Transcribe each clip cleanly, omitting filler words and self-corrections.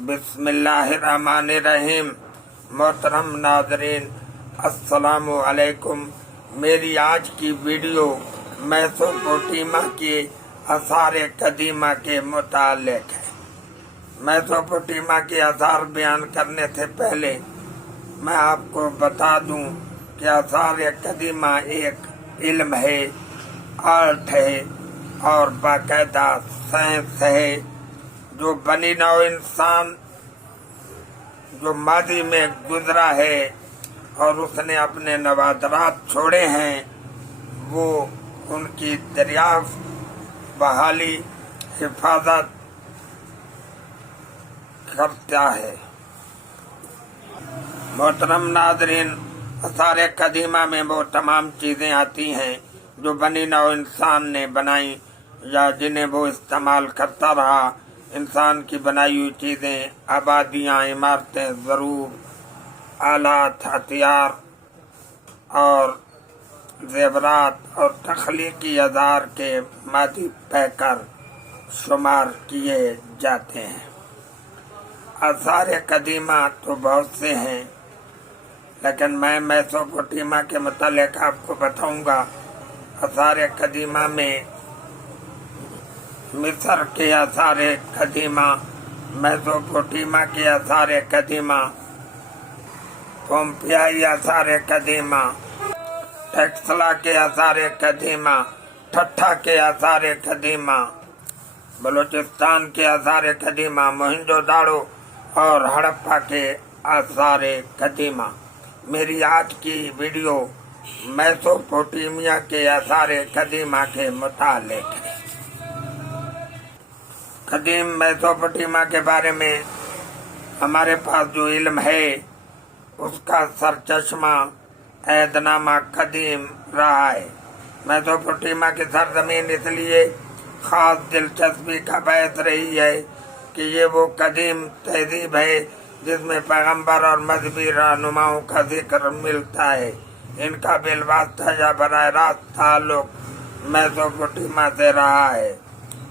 बिस्मिल्लाहिर्रहमानिर्रहीम। मोहतरम नाज़रीन, अस्सलामु अलैकुम। मेरी आज की वीडियो मेसोपोटामिया के आसार कदीमा के मुतालिक है। मेसोपोटामिया के आसार बयान करने से पहले मैं आपको बता दूं कि आसार कदीमा एक इल्म है, आर्ट है और बाकायदा साइंस है जो बनी नौ इंसान जो माजी में गुजरा है और उसने अपने नवादरात छोड़े हैं, वो उनकी दरियाफ्त, बहाली, हिफाजत करता है। मोहतरम नाज़रीन, आसार कदीमा में वो तमाम चीज़ें आती हैं जो बनी नौ इंसान ने बनाई या जिन्हें वो इस्तेमाल करता रहा। इंसान की बनाई हुई चीज़ें, आबादियाँ, इमारतें, ज़रूर, आलात, हथियार और ज़ेवरात और तख्लीकी अज़ार के मादी पैकर शुमार किए जाते हैं। आसार कदीमा तो बहुत से हैं, लेकिन मैं मेसोपोटामिया के मुतालिक आपको बताऊंगा। आसार कदीमा में मिस्र के आसार कदीमा, मेसोपोटामिया के आसार कदीमा, पोम्पियाई आसार कदीमा, टेक्सला के आसार कदीमा, ठट्ठा के आसार कदीमा, बलूचिस्तान के आसार कदीमा, मोहनजोदाड़ो और हड़प्पा के आसार कदीमा। मेरी आज की वीडियो मेसोपोटामिया के आसार कदीमा के मुतालिक है। कदीम मेसोपोटामिया के बारे में हमारे पास जो इल्म है उसका सरचश्मा ऐदनामा कदीम रहा है। मेसोपोटामिया की सरजमीन इसलिए खास दिलचस्पी का बायस रही है कि ये वो कदीम तहजीब है जिसमें पैगंबर और मजहबी रहनुमाओं का जिक्र मिलता है। इनका बिलवास्ता या बराह रास्त ताल्लुक मेसोपोटामिया से रहा है।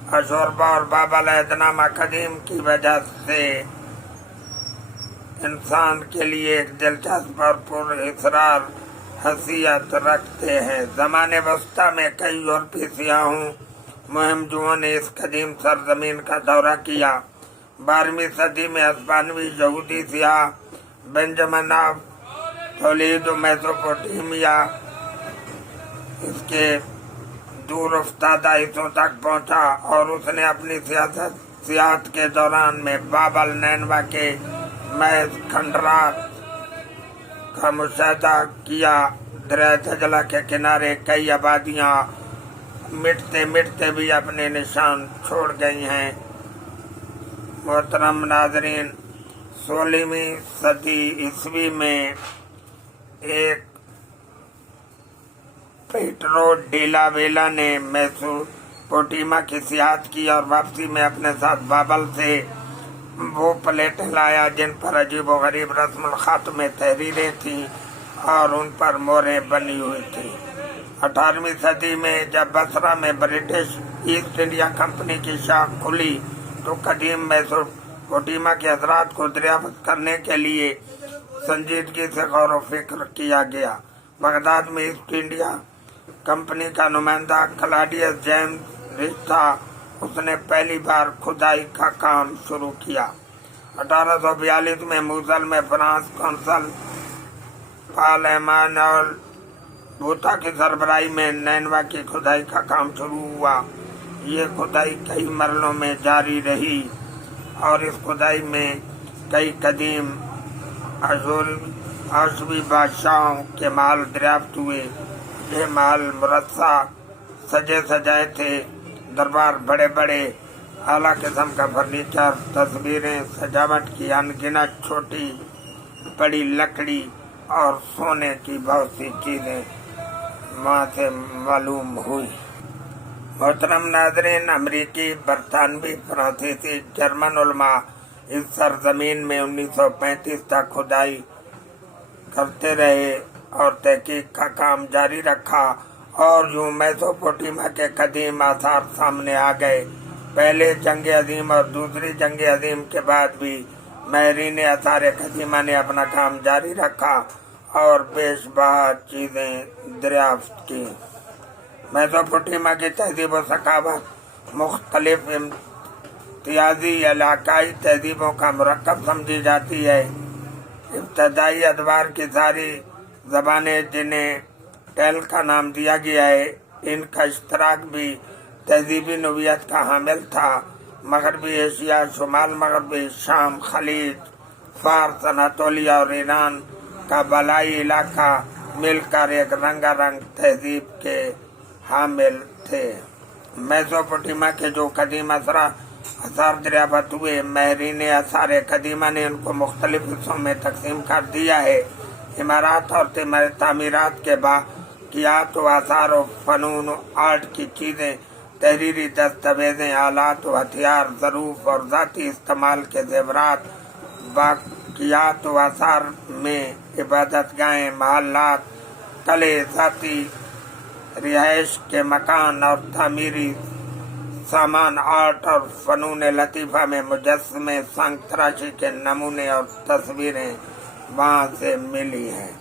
अशोरबा और बाबल ऐदनामा कदीम की वजह से इंसान के लिए एक दिलचस्प और पुरअसरार हैसियत रखते हैं। ज़माने वस्ता में कई यूरोपीय सियाहों मुहिमजुओं ने इस कदीम सरजमीन का दौरा किया। 12वीं सदी में स्पेनवी यहूदी सियाह बेंजामिन ऑफ टोलेडो मेसोपोटामिया इसके दूर अफ्तादा हिस्सों तक पहुंचा और उसने अपनी सियाहत के दौरान में बाबल नैनवा के महज खंडरात का मुशाहिदा किया। दरिया दजला के किनारे कई आबादियां मिटते मिटते भी अपने निशान छोड़ गई हैं। मोहतरम नाज़रीन, 16वीं सदी ईस्वी में एक पेट्रो डेला वेला ने मेसोपोटामिया की सियाहत की और वापसी में अपने साथ बाबल से वो प्लेटें लाया जिन पर अजीब व गरीब रस्म ख़त में तहरीरें थीं और उन पर मोहरें बनी हुई थीं। 18वीं सदी में जब बसरा में ब्रिटिश ईस्ट इंडिया कंपनी की शाख खुली तो कदीम मेसोपोटामिया के हज़रात को दरियाफ्त करने के लिए संजीदगी से गौर व फिक्र किया गया। बगदाद में ईस्ट इंडिया कंपनी का नुमाइंदा क्लॉडियस जेम्स रिच था। उसने पहली बार खुदाई का काम शुरू किया। 1842 में मूसल में फ्रांस कौंसल पाल एमानुएल बूता की सरबराही में नैनवा की खुदाई का काम शुरू हुआ। ये खुदाई कई मरलों में जारी रही और इस खुदाई में कई कदीम आशवी बादशाहों के महल दरियाफ्त हुए। ये महल मुरस्सा सजे सजाए थे। दरबार बड़े बड़े आला किस्म का फर्नीचर, तस्वीरें, सजावट की अनगिनत छोटी बड़ी लकड़ी और सोने की बहुत सी चीज़ें वहाँ से मालूम हुई। मोहतरम नाज़रीन, अमरीकी, बरतानवी, फ्रांसीसी, जर्मन उलमा इस सरजमीन में 1935 तक खुदाई करते रहे और तहकीक का काम जारी रखा और यूं मेसोपोटामिया के कदीम आसार सामने आ गए। पहले जंग अजीम और दूसरी जंग अजीम के बाद भी ماہرین آثار قدیمہ نے اپنا کام جاری رکھا اور بیش بہا چیزیں دریافت کی۔ میسوپوٹیما کی تہذیب و ثقافت مختلف امتیازی علاقائی تہذیبوں کا مرکب سمجھی جاتی ہے۔ ابتدائی ادوار کی ساری زبانیں جنہیں ٹیل کا نام دیا گیا ہے، ان کا اشتراک بھی تہذیبی نوعیت کا حامل تھا۔ مغربی ایشیا، شمال مغربی شام، خلیج فارس، اناطولیہ اور ایران کا بالائی علاقہ مل کر ایک رنگا رنگ تہذیب کے حامل تھے۔ میسوپوٹیما کے جو قدیم آثار دریافت ہوئے، ماہرین آثار قدیمہ نے ان کو مختلف حصوں میں تقسیم کر دیا ہے۔ عمارات اور تعمیرات کے باقیات و آثار و فنون و آرٹ کی چیزیں، تحریری دستاویزیں، آلات و ہتھیار، ظروف اور ذاتی استعمال کے زیورات، باقیات و آثار میں عبادت گاہیں، محلات، قلعے، ذاتی رہائش کے مکان اور تعمیری سامان، آرٹ اور فنون لطیفہ میں مجسمے، سنگ تراشی کے نمونے اور تصویریں وہاں سے ملی ہیں۔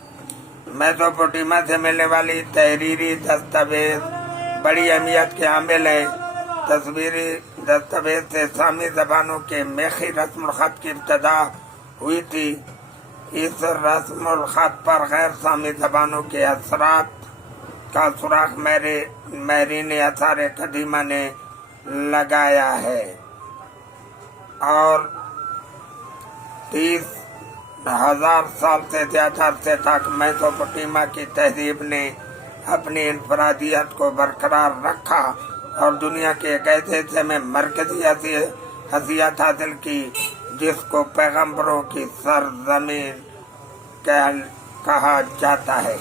میسوپوٹیما سے ملنے والی تحریری دستاویز بڑی اہمیت کے حامل ہے۔ تصویری دستاویز سے سامی زبانوں کے میخی رسم الخط کی ابتدا ہوئی تھی۔ اس رسم الخط پر غیر سامی زبانوں کے اثرات کا سراغ ماہرین آثار قدیمہ نے لگایا ہے، اور 30,000 سال سے زیادہ عرصے تک میسوپوٹیما کی تہذیب نے اپنی انفرادیت کو برقرار رکھا اور دنیا کے ایک ایسے حصے میں مرکزی حیثیت حاصل کی جس کو پیغمبروں کی سرزمین کہا جاتا ہے۔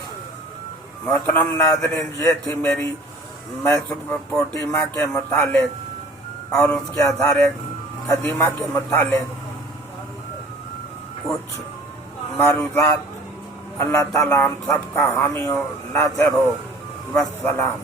محترم ناظرین، یہ تھی میری میسوپوٹیما کے متعلق اور اس کے آثار قدیمہ کے متعلق کچھ معروضات۔ اللہ تعالی ہم سب کا حامی و ناصر ہو۔ والسلام۔